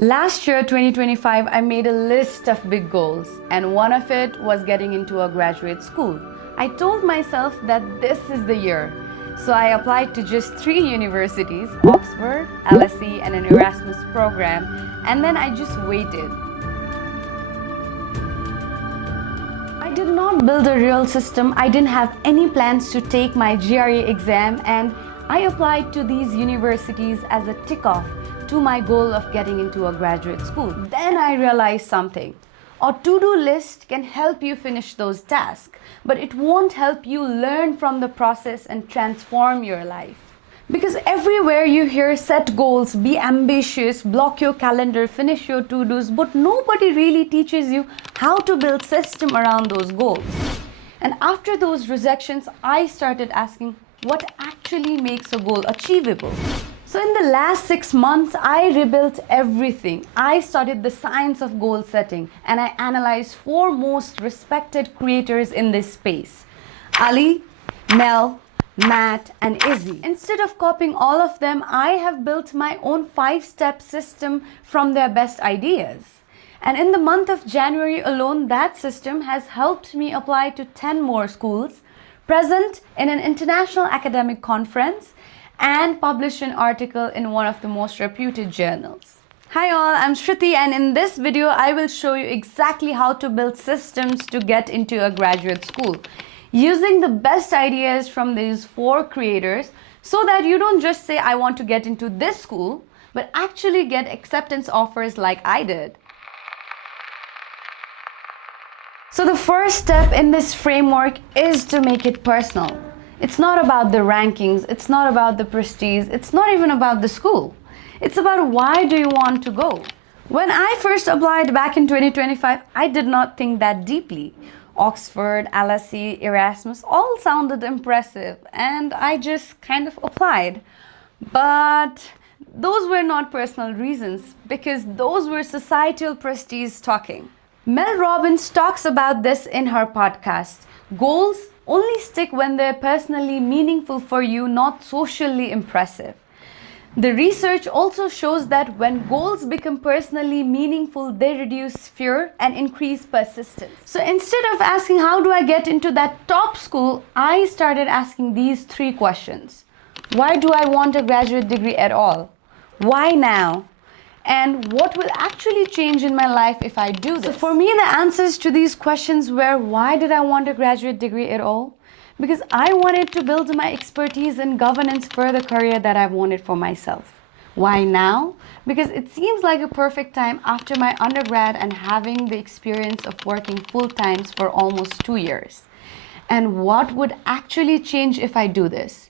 Last year, 2025, I made a list of big goals, and one of it was getting into a graduate school. I told myself that this is the year. So I applied to just 3 universities, Oxford, LSE, and an Erasmus program, and then I just waited. I did not build a real system. I didn't have any plans to take my GRE exam, and I applied to these universities as a tick-off to my goal of getting into a graduate school. Then I realized something. A to-do list can help you finish those tasks, but it won't help you learn from the process and transform your life. Because everywhere you hear set goals, be ambitious, block your calendar, finish your to-dos, but nobody really teaches you how to build system around those goals. And after those rejections, I started asking what actually makes a goal achievable. So in the last 6 months, I rebuilt everything. I studied the science of goal setting, and I analyzed 4 most respected creators in this space: Ali, Mel, Matt, and Izzy. Instead of copying all of them, I have built my own 5-step system from their best ideas. And in the month of January alone, that system has helped me apply to 10 more schools, present in an international academic conference, and published an article in one of the most reputed journals. Hi all, I'm Shruti, and in this video I will show you exactly how to build systems to get into a graduate school, using the best ideas from these 4 creators, so that you don't just say I want to get into this school, but actually get acceptance offers like I did. So the first step in this framework is to make it personal. It's not about the rankings, it's not about the prestige, it's not even about the school. It's about why do you want to go. When I first applied back in 2025, I did not think that deeply. Oxford, LSE, Erasmus all sounded impressive, and I just kind of applied. But those were not personal reasons, because those were societal prestige talking. Mel Robbins talks about this in her podcast. Goals only stick when they're personally meaningful for you, not socially impressive. The research also shows that when goals become personally meaningful, they reduce fear and increase persistence. So instead of asking how do I get into that top school, I started asking these 3 questions. Why do I want a graduate degree at all? Why now? And what will actually change in my life if I do this? So for me, the answers to these questions were, why did I want a graduate degree at all? Because I wanted to build my expertise in governance for the career that I wanted for myself. Why now? Because it seems like a perfect time after my undergrad and having the experience of working full-time for almost 2 years. And what would actually change if I do this?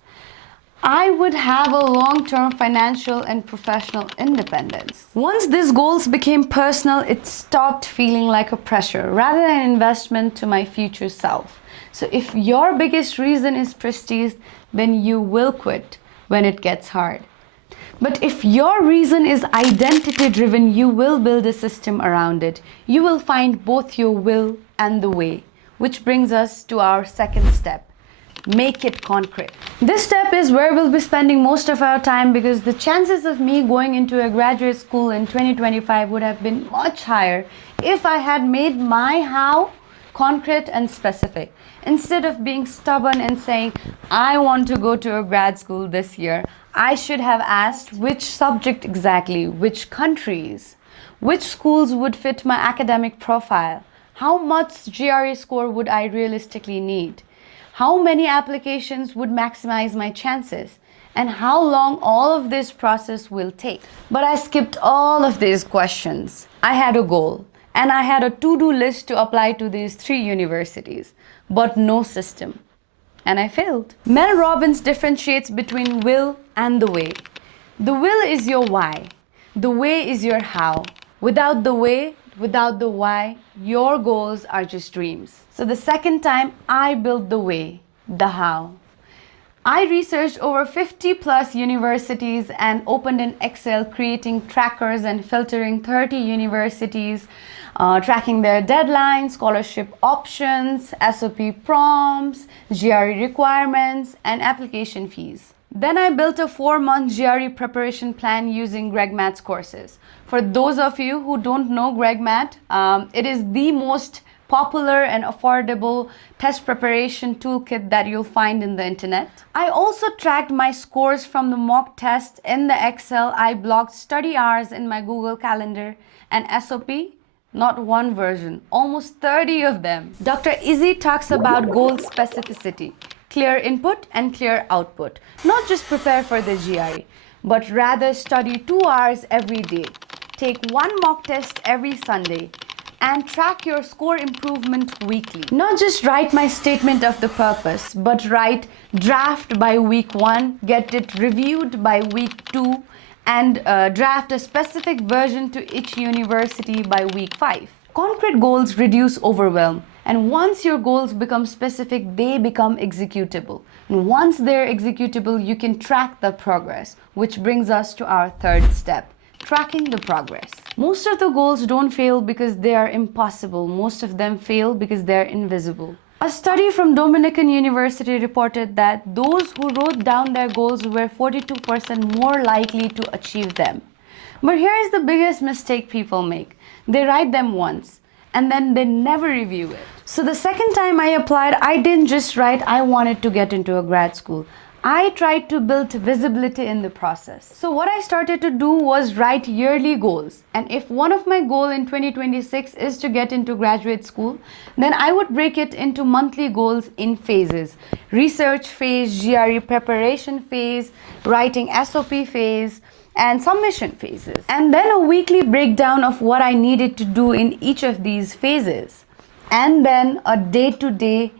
I would have a long-term financial and professional independence. Once these goals became personal, it stopped feeling like a pressure rather than an investment to my future self. So if your biggest reason is prestige, then you will quit when it gets hard. But if your reason is identity-driven, you will build a system around it. You will find both your will and the way, which brings us to our second step. Make it concrete. This step is where we'll be spending most of our time, because the chances of me going into a graduate school in 2025 would have been much higher if I had made my how concrete and specific. Instead of being stubborn and saying, I want to go to a grad school this year, I should have asked which subject exactly, which countries, which schools would fit my academic profile, how much GRE score would I realistically need, how many applications would maximize my chances, and how long all of this process will take. But I skipped all of these questions. I had a goal, and I had a to-do list to apply to these 3 universities, but no system. And I failed. Mel Robbins differentiates between will and the way. The will is your why. The way is your how. Without the way, without the why, your goals are just dreams. So the second time, I built the way, the how. I researched over 50 plus universities and opened an Excel creating trackers and filtering 30 universities, tracking their deadlines, scholarship options, SOP prompts, GRE requirements, and application fees. Then I built a 4-month GRE preparation plan using GregMath's courses. For those of you who don't know GregMath, it is the most popular and affordable test preparation toolkit that you'll find in the internet. I also tracked my scores from the mock test in the Excel. I blocked study hours in my Google Calendar, and SOP, not one version, almost 30 of them. Dr. Izzy talks about goal specificity, clear input and clear output. Not just prepare for the GRE, but rather study 2 hours every day. Take 1 mock test every Sunday and track your score improvement weekly. Not just write my statement of the purpose, but write draft by week 1, get it reviewed by week 2, and draft a specific version to each university by week 5. Concrete goals reduce overwhelm, and once your goals become specific, they become executable. And once they're executable, you can track the progress, which brings us to our third step: tracking the progress. Most of the goals don't fail because they are impossible. Most of them fail because they're invisible. A study from Dominican University reported that those who wrote down their goals were 42% more likely to achieve them. But here is the biggest mistake people make. They write them once and then they never review it. So the second time I applied, I didn't just write I wanted to get into a grad school. I tried to build visibility in the process. So what I started to do was write yearly goals. And if one of my goals in 2026 is to get into graduate school, then I would break it into monthly goals in phases: research phase, GRE preparation phase, writing SOP phase, and submission phases. And then a weekly breakdown of what I needed to do in each of these phases. And then a day-to-day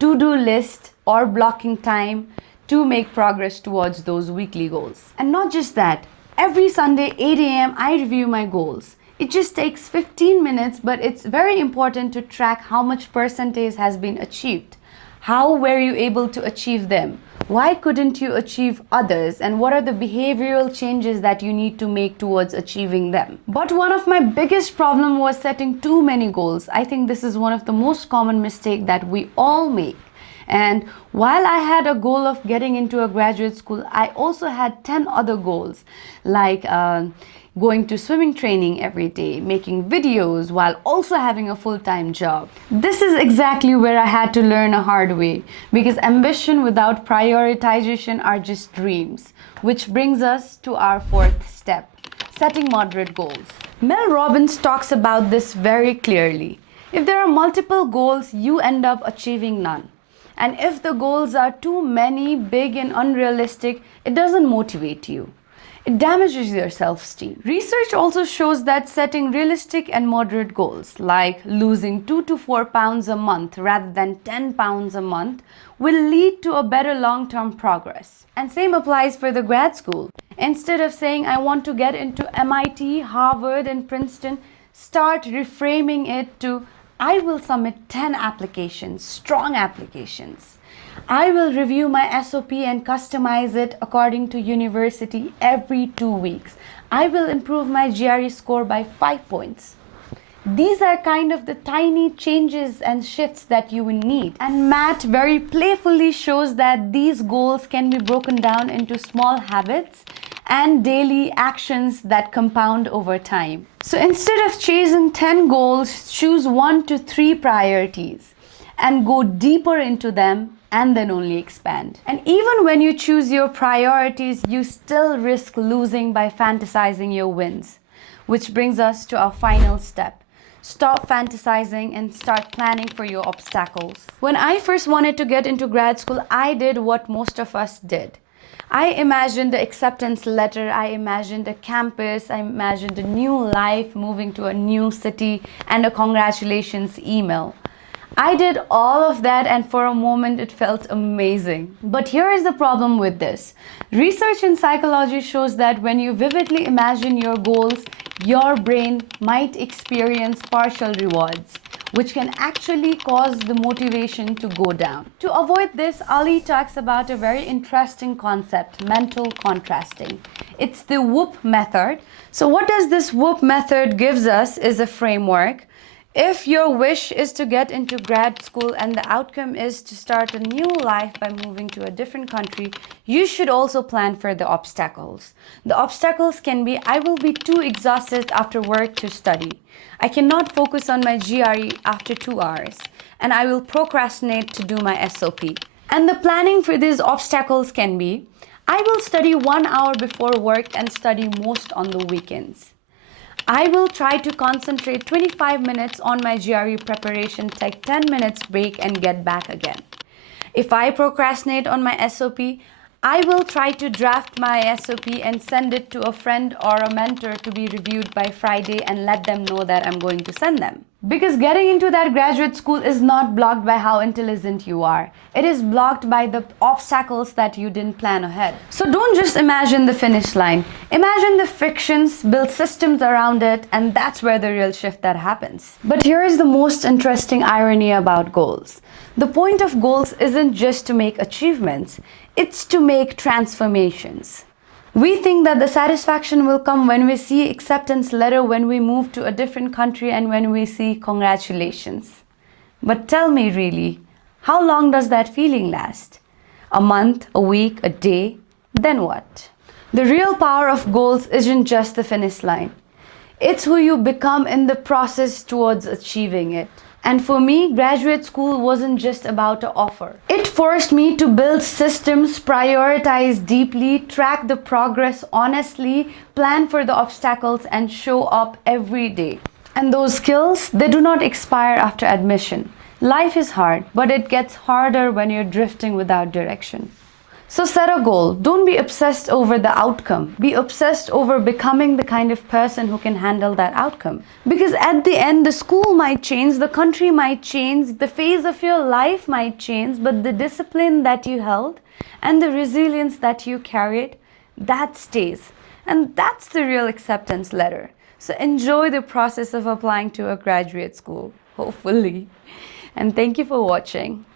to-do list or blocking time to make progress towards those weekly goals. And not just that, every Sunday 8 a.m. I review my goals. It just takes 15 minutes, but it's very important to track how much percentage has been achieved. How were you able to achieve them? Why couldn't you achieve others? And what are the behavioral changes that you need to make towards achieving them? But one of my biggest problems was setting too many goals. I think this is one of the most common mistakes that we all make. And while I had a goal of getting into a graduate school, I also had 10 other goals, like going to swimming training every day, making videos while also having a full-time job. This is exactly where I had to learn a hard way, because ambition without prioritization are just dreams, which brings us to our fourth step: setting moderate goals. Mel Robbins talks about this very clearly. If there are multiple goals, you end up achieving none. And if the goals are too many, big and unrealistic, it doesn't motivate you. It damages your self-esteem. Research also shows that setting realistic and moderate goals, like losing 2 to 4 pounds a month rather than 10 pounds a month, will lead to a better long-term progress. And same applies for the grad school. Instead of saying, I want to get into MIT, Harvard, and Princeton, start reframing it to, I will submit 10 applications, strong applications. I will review my SOP and customize it according to university every 2 weeks. I will improve my GRE score by 5 points. These are kind of the tiny changes and shifts that you will need. And Matt very playfully shows that these goals can be broken down into small habits and daily actions that compound over time. So instead of chasing 10 goals, choose 1 to 3 priorities and go deeper into them, and then only expand. And even when you choose your priorities, you still risk losing by fantasizing your wins, which brings us to our final step: stop fantasizing and start planning for your obstacles. When I first wanted to get into grad school, I did what most of us did. I imagined the acceptance letter, I imagined a campus, I imagined a new life, moving to a new city, and a congratulations email. I did all of that, and for a moment it felt amazing. But here is the problem with this. Research in psychology shows that when you vividly imagine your goals, your brain might experience partial rewards, which can actually cause the motivation to go down. To avoid this, Ali talks about a very interesting concept: mental contrasting. It's the WHOOP method. So what does this WHOOP method gives us is a framework. If your wish is to get into grad school and the outcome is to start a new life by moving to a different country, you should also plan for the obstacles. The obstacles can be, I will be too exhausted after work to study. I cannot focus on my GRE after 2 hours. And I will procrastinate to do my SOP. And the planning for these obstacles can be, I will study 1 hour before work and study most on the weekends. I will try to concentrate 25 minutes on my GRE preparation, take 10 minutes break and get back again. If I procrastinate on my SOP, I will try to draft my SOP and send it to a friend or a mentor to be reviewed by Friday and let them know that I'm going to send them. Because getting into that graduate school is not blocked by how intelligent you are. It is blocked by the obstacles that you didn't plan ahead. So don't just imagine the finish line. Imagine the frictions, build systems around it, and that's where the real shift that happens. But here is the most interesting irony about goals. The point of goals isn't just to make achievements, it's to make transformations. We think that the satisfaction will come when we see acceptance letter when we move to a different country and when we see congratulations. But tell me really, how long does that feeling last? A month, a week, a day? Then what? The real power of goals isn't just the finish line. It's who you become in the process towards achieving it. And for me, graduate school wasn't just about an offer. It forced me to build systems, prioritize deeply, track the progress honestly, plan for the obstacles, and show up every day. And those skills, they do not expire after admission. Life is hard, but it gets harder when you're drifting without direction. So set a goal. Don't be obsessed over the outcome. Be obsessed over becoming the kind of person who can handle that outcome. Because at the end, the school might change, the country might change, the phase of your life might change, but the discipline that you held and the resilience that you carried, that stays. And that's the real acceptance letter. So enjoy the process of applying to a graduate school, hopefully. And thank you for watching.